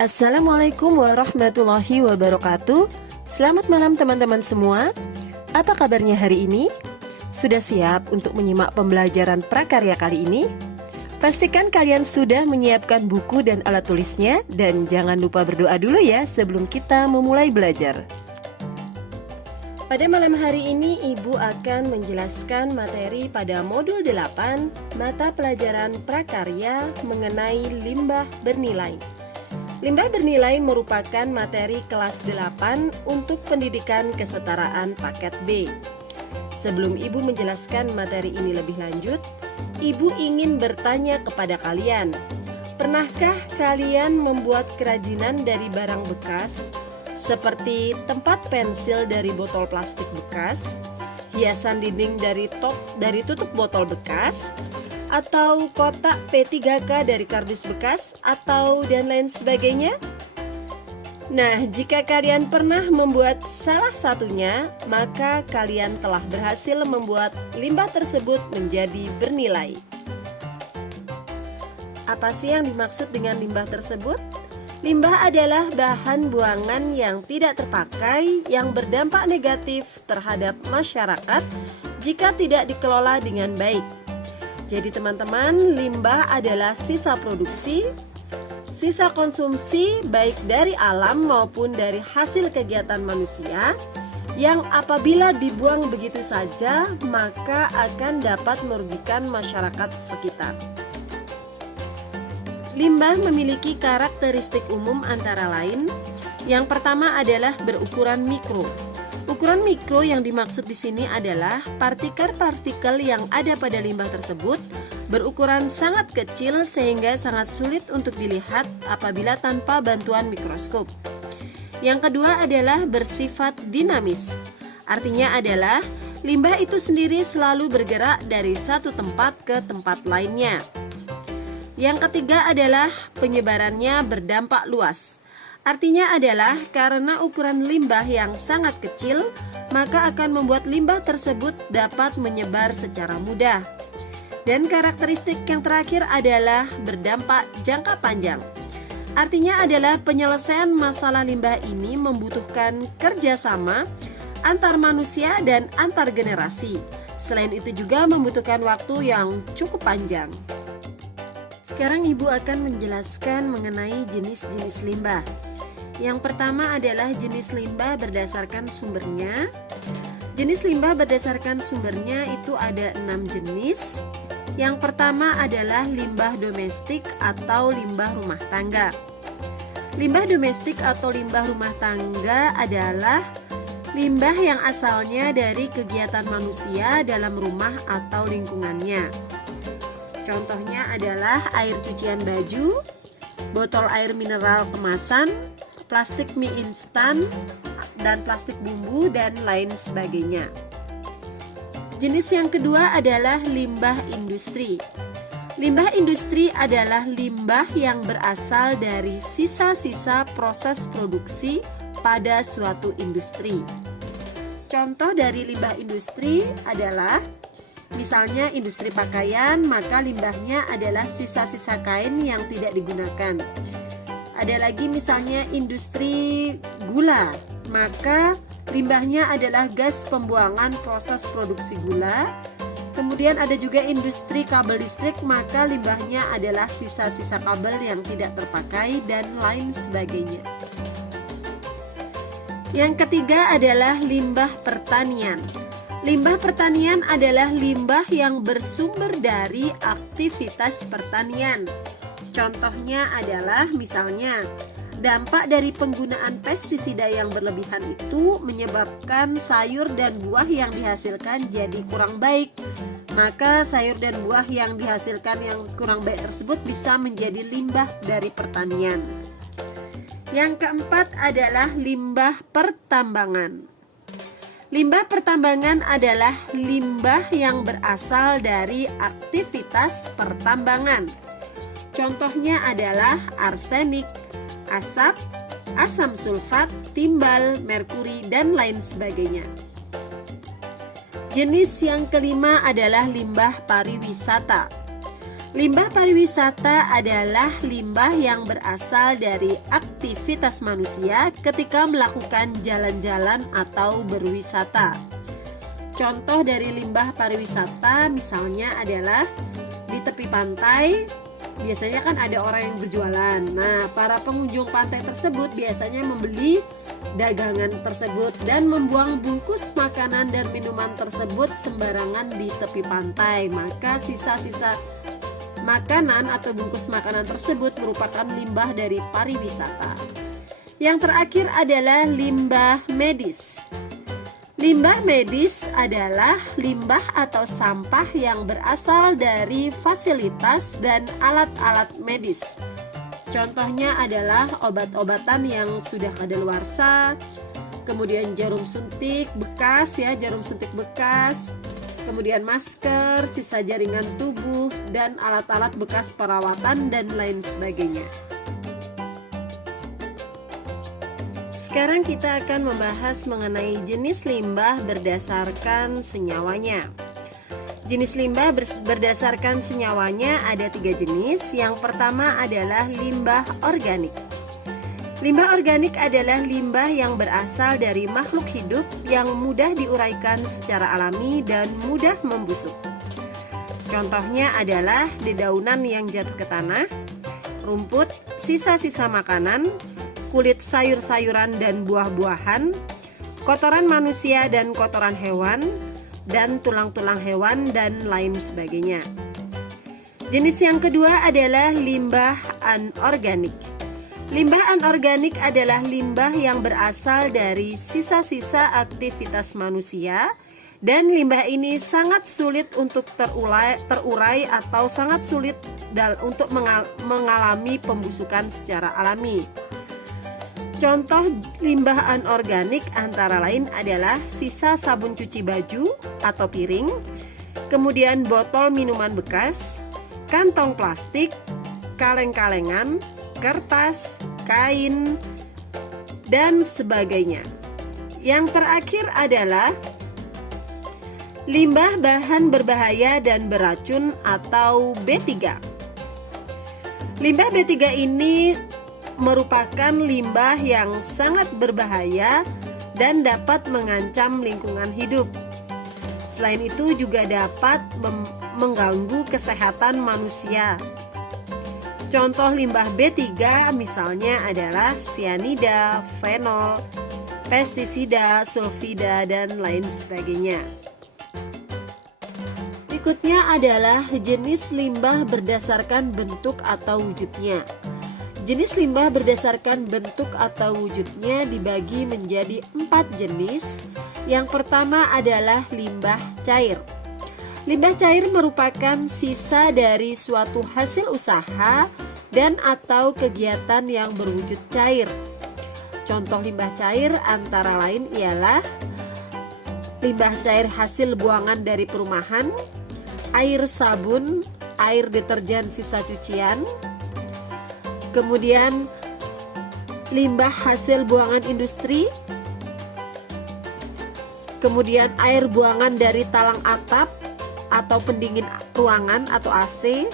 Assalamualaikum warahmatullahi wabarakatuh. Selamat malam teman-teman semua. Apa kabarnya hari ini? Sudah siap untuk menyimak pembelajaran prakarya kali ini? Pastikan kalian sudah menyiapkan buku dan alat tulisnya, dan jangan lupa berdoa dulu ya sebelum kita memulai belajar. Pada malam hari ini Ibu akan menjelaskan materi pada modul 8 mata pelajaran prakarya mengenai limbah bernilai. Limbah bernilai merupakan materi kelas 8 untuk pendidikan kesetaraan paket B. Sebelum Ibu menjelaskan materi ini lebih lanjut, Ibu ingin bertanya kepada kalian, pernahkah kalian membuat kerajinan dari barang bekas seperti tempat pensil dari botol plastik bekas, hiasan dinding dari tutup botol bekas, atau kotak P3K dari kardus bekas, atau dan lain sebagainya? Nah, jika kalian pernah membuat salah satunya, maka kalian telah berhasil membuat limbah tersebut menjadi bernilai. Apa sih yang dimaksud dengan limbah tersebut? Limbah adalah bahan buangan yang tidak terpakai yang berdampak negatif terhadap masyarakat jika tidak dikelola dengan baik. Jadi teman-teman, limbah adalah sisa produksi, sisa konsumsi baik dari alam maupun dari hasil kegiatan manusia yang apabila dibuang begitu saja maka akan dapat merugikan masyarakat sekitar. Limbah memiliki karakteristik umum antara lain. Yang pertama adalah berukuran mikro. Ukuran mikro yang dimaksud di sini adalah partikel-partikel yang ada pada limbah tersebut berukuran sangat kecil sehingga sangat sulit untuk dilihat apabila tanpa bantuan mikroskop. Yang kedua adalah bersifat dinamis. Artinya adalah limbah itu sendiri selalu bergerak dari satu tempat ke tempat lainnya. Yang ketiga adalah penyebarannya berdampak luas. Artinya adalah karena ukuran limbah yang sangat kecil, maka akan membuat limbah tersebut dapat menyebar secara mudah. Dan karakteristik yang terakhir adalah berdampak jangka panjang. Artinya adalah penyelesaian masalah limbah ini membutuhkan kerjasama antar manusia dan antar generasi. Selain itu juga membutuhkan waktu yang cukup panjang. Sekarang Ibu akan menjelaskan mengenai jenis-jenis limbah. Yang pertama adalah jenis limbah berdasarkan sumbernya. Jenis limbah berdasarkan sumbernya itu ada 6 jenis. Yang pertama adalah limbah domestik atau limbah rumah tangga. Limbah domestik atau limbah rumah tangga adalah limbah yang asalnya dari kegiatan manusia dalam rumah atau lingkungannya. Contohnya adalah air cucian baju, botol air mineral kemasan, plastik mie instan, dan plastik bumbu, dan lain sebagainya. Jenis yang kedua adalah limbah industri. Limbah industri adalah limbah yang berasal dari sisa-sisa proses produksi pada suatu industri. Contoh dari limbah industri adalah misalnya industri pakaian, maka limbahnya adalah sisa-sisa kain yang tidak digunakan. Ada lagi misalnya industri gula, maka limbahnya adalah gas pembuangan proses produksi gula. Kemudian ada juga industri kabel listrik, maka limbahnya adalah sisa-sisa kabel yang tidak terpakai dan lain sebagainya. Yang ketiga adalah limbah pertanian. Limbah pertanian adalah limbah yang bersumber dari aktivitas pertanian. Contohnya adalah misalnya dampak dari penggunaan pestisida yang berlebihan itu menyebabkan sayur dan buah yang dihasilkan jadi kurang baik. Maka sayur dan buah yang dihasilkan yang kurang baik tersebut bisa menjadi limbah dari pertanian. Yang keempat adalah limbah pertambangan. Limbah pertambangan adalah limbah yang berasal dari aktivitas pertambangan. Contohnya adalah arsenik, asap, asam sulfat, timbal, merkuri, dan lain sebagainya. Jenis yang kelima adalah limbah pariwisata. Limbah pariwisata adalah limbah yang berasal dari aktivitas manusia ketika melakukan jalan-jalan atau berwisata. Contoh dari limbah pariwisata misalnya adalah di tepi pantai, biasanya kan ada orang yang berjualan. Nah, para pengunjung pantai tersebut biasanya membeli dagangan tersebut dan membuang bungkus makanan dan minuman tersebut sembarangan di tepi pantai. Maka sisa-sisa makanan atau bungkus makanan tersebut merupakan limbah dari pariwisata. Yang terakhir adalah limbah medis. Limbah medis adalah limbah atau sampah yang berasal dari fasilitas dan alat-alat medis. Contohnya adalah obat-obatan yang sudah kadaluarsa, kemudian jarum suntik bekas jarum suntik bekas, kemudian masker, sisa jaringan tubuh, dan alat-alat bekas perawatan dan lain sebagainya. Sekarang kita akan membahas mengenai jenis limbah berdasarkan senyawanya. Jenis limbah berdasarkan senyawanya ada 3 jenis. Yang pertama adalah limbah organik. Limbah organik adalah limbah yang berasal dari makhluk hidup yang mudah diuraikan secara alami dan mudah membusuk. Contohnya adalah dedaunan yang jatuh ke tanah, rumput, sisa-sisa makanan, kulit sayur-sayuran dan buah-buahan, kotoran manusia dan kotoran hewan, dan tulang-tulang hewan dan lain sebagainya. Jenis yang kedua adalah limbah anorganik. Limbah anorganik adalah limbah yang berasal dari sisa-sisa aktivitas manusia, dan limbah ini sangat sulit untuk terurai atau sangat sulit untuk mengalami pembusukan secara alami. Contoh limbah anorganik antara lain adalah sisa sabun cuci baju atau piring, kemudian botol minuman bekas, kantong plastik, kaleng-kalengan, kertas, kain, dan sebagainya. Yang terakhir adalah limbah bahan berbahaya dan beracun atau B3. Limbah B3 ini merupakan limbah yang sangat berbahaya dan dapat mengancam lingkungan hidup. Selain itu juga dapat mengganggu kesehatan manusia. Contoh limbah B3 misalnya adalah sianida, fenol, pestisida, sulfida, dan lain sebagainya. Berikutnya adalah jenis limbah berdasarkan bentuk atau wujudnya. Jenis limbah berdasarkan bentuk atau wujudnya dibagi menjadi 4 jenis. Yang pertama adalah limbah cair. Limbah cair merupakan sisa dari suatu hasil usaha dan atau kegiatan yang berwujud cair. Contoh limbah cair antara lain ialah limbah cair hasil buangan dari perumahan, air sabun, air deterjen sisa cucian, kemudian limbah hasil buangan industri, kemudian air buangan dari talang atap atau pendingin ruangan atau AC,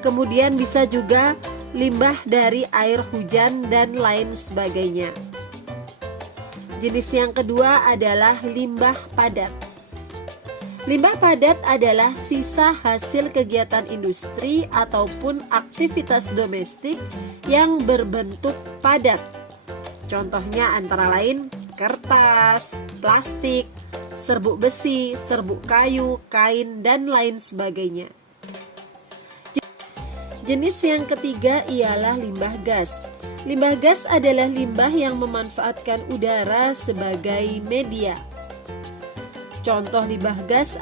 kemudian bisa juga limbah dari air hujan dan lain sebagainya. Jenis yang kedua adalah limbah padat. Limbah padat adalah sisa hasil kegiatan industri ataupun aktivitas domestik yang berbentuk padat. Contohnya antara lain kertas, plastik, serbuk besi, serbuk kayu, kain, dan lain sebagainya. Jenis yang ketiga ialah limbah gas. Limbah gas adalah limbah yang memanfaatkan udara sebagai media. Contoh limbah gas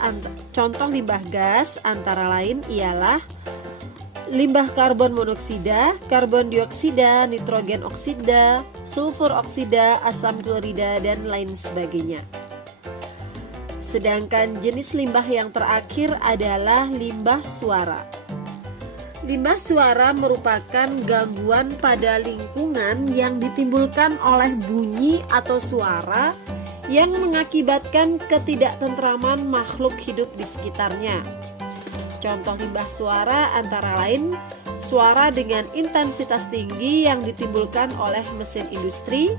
antara lain ialah limbah karbon monoksida, karbon dioksida, nitrogen oksida, sulfur oksida, asam klorida, dan lain sebagainya. Sedangkan jenis limbah yang terakhir adalah limbah suara. Limbah suara merupakan gangguan pada lingkungan yang ditimbulkan oleh bunyi atau suara yang mengakibatkan ketidaktentraman makhluk hidup di sekitarnya. Contoh limbah suara antara lain suara dengan intensitas tinggi yang ditimbulkan oleh mesin industri,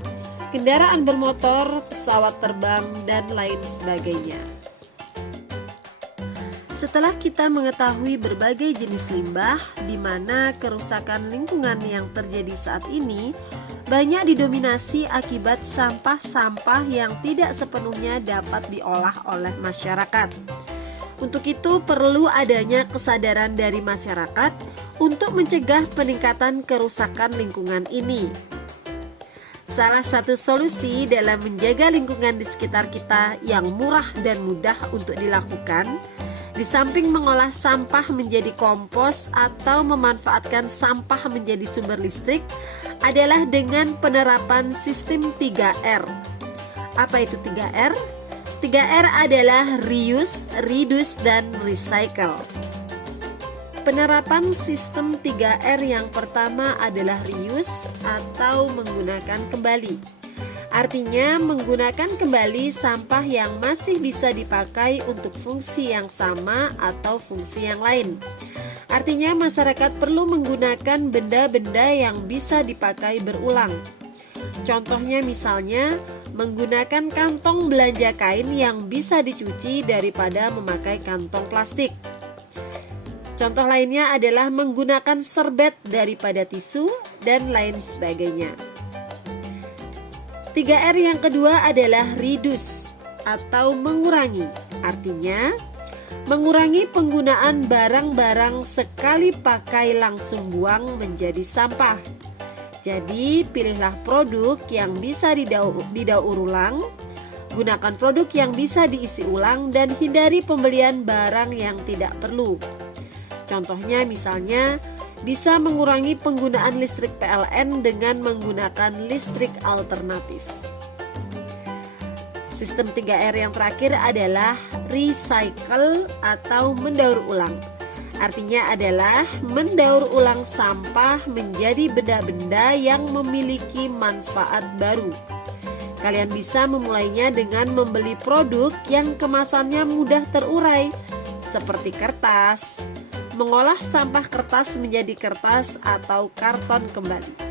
kendaraan bermotor, pesawat terbang, dan lain sebagainya. Setelah kita mengetahui berbagai jenis limbah, di mana kerusakan lingkungan yang terjadi saat ini banyak didominasi akibat sampah-sampah yang tidak sepenuhnya dapat diolah oleh masyarakat. Untuk itu perlu adanya kesadaran dari masyarakat untuk mencegah peningkatan kerusakan lingkungan ini. Salah satu solusi dalam menjaga lingkungan di sekitar kita yang murah dan mudah untuk dilakukan, di samping mengolah sampah menjadi kompos atau memanfaatkan sampah menjadi sumber listrik, adalah dengan penerapan sistem 3R. Apa itu 3R? 3R adalah reuse, reduce, dan recycle. Penerapan sistem 3R yang pertama adalah reuse atau menggunakan kembali. Artinya menggunakan kembali sampah yang masih bisa dipakai untuk fungsi yang sama atau fungsi yang lain. Artinya masyarakat perlu menggunakan benda-benda yang bisa dipakai berulang. Contohnya misalnya menggunakan kantong belanja kain yang bisa dicuci daripada memakai kantong plastik. Contoh lainnya adalah menggunakan serbet daripada tisu dan lain sebagainya. 3R yang kedua adalah reduce atau mengurangi. Artinya, mengurangi penggunaan barang-barang sekali pakai langsung buang menjadi sampah. Jadi, pilihlah produk yang bisa didaur ulang, gunakan produk yang bisa diisi ulang, dan hindari pembelian barang yang tidak perlu. Contohnya misalnya, bisa mengurangi penggunaan listrik PLN dengan menggunakan listrik alternatif. Sistem 3R yang terakhir adalah recycle atau mendaur ulang. Artinya adalah mendaur ulang sampah menjadi benda-benda yang memiliki manfaat baru. Kalian bisa memulainya dengan membeli produk yang kemasannya mudah terurai, seperti kertas, mengolah sampah kertas menjadi kertas atau karton kembali.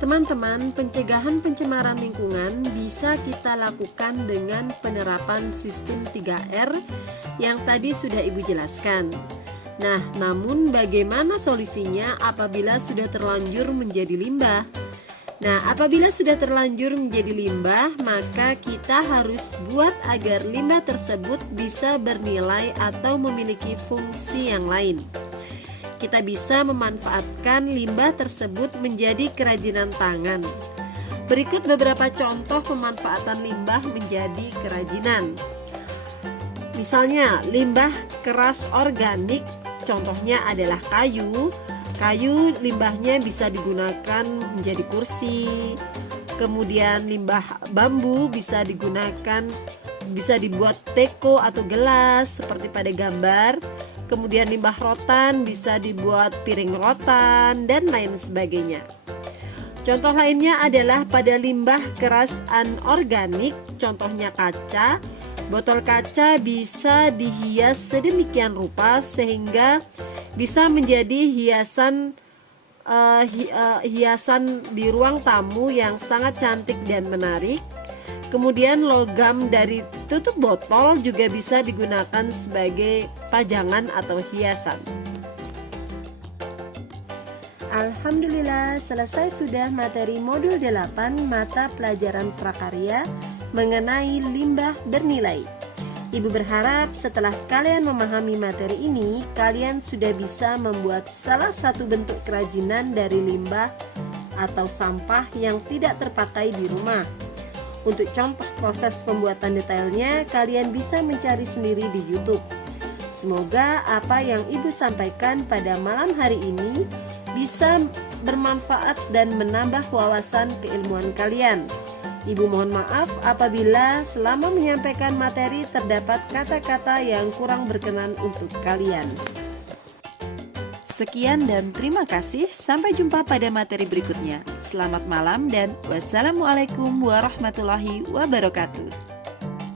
Teman-teman, pencegahan pencemaran lingkungan bisa kita lakukan dengan penerapan sistem 3R yang tadi sudah Ibu jelaskan. Nah, namun bagaimana solusinya apabila sudah terlanjur menjadi limbah? Nah, apabila sudah terlanjur menjadi limbah, maka kita harus buat agar limbah tersebut bisa bernilai atau memiliki fungsi yang lain. Kita bisa memanfaatkan limbah tersebut menjadi kerajinan tangan. Berikut beberapa contoh pemanfaatan limbah menjadi kerajinan. Misalnya, limbah keras organik, contohnya adalah kayu. Kayu limbahnya bisa digunakan menjadi kursi. Kemudian limbah bambu bisa digunakan, bisa dibuat teko atau gelas seperti pada gambar. Kemudian limbah rotan bisa dibuat piring rotan dan lain sebagainya. Contoh lainnya adalah pada limbah keras anorganik, contohnya kaca. Botol kaca bisa dihias sedemikian rupa sehingga bisa menjadi hiasan di ruang tamu yang sangat cantik dan menarik. Kemudian logam dari tutup botol juga bisa digunakan sebagai pajangan atau hiasan. Alhamdulillah, selesai sudah materi modul 8 mata pelajaran prakarya mengenai limbah bernilai. Ibu berharap setelah kalian memahami materi ini, kalian sudah bisa membuat salah satu bentuk kerajinan dari limbah atau sampah yang tidak terpakai di rumah. Untuk contoh proses pembuatan detailnya, kalian bisa mencari sendiri di YouTube. Semoga apa yang Ibu sampaikan pada malam hari ini bisa bermanfaat dan menambah wawasan keilmuan kalian. Ibu mohon maaf apabila selama menyampaikan materi terdapat kata-kata yang kurang berkenan untuk kalian. Sekian dan terima kasih. Sampai jumpa pada materi berikutnya. Selamat malam dan wassalamualaikum warahmatullahi wabarakatuh.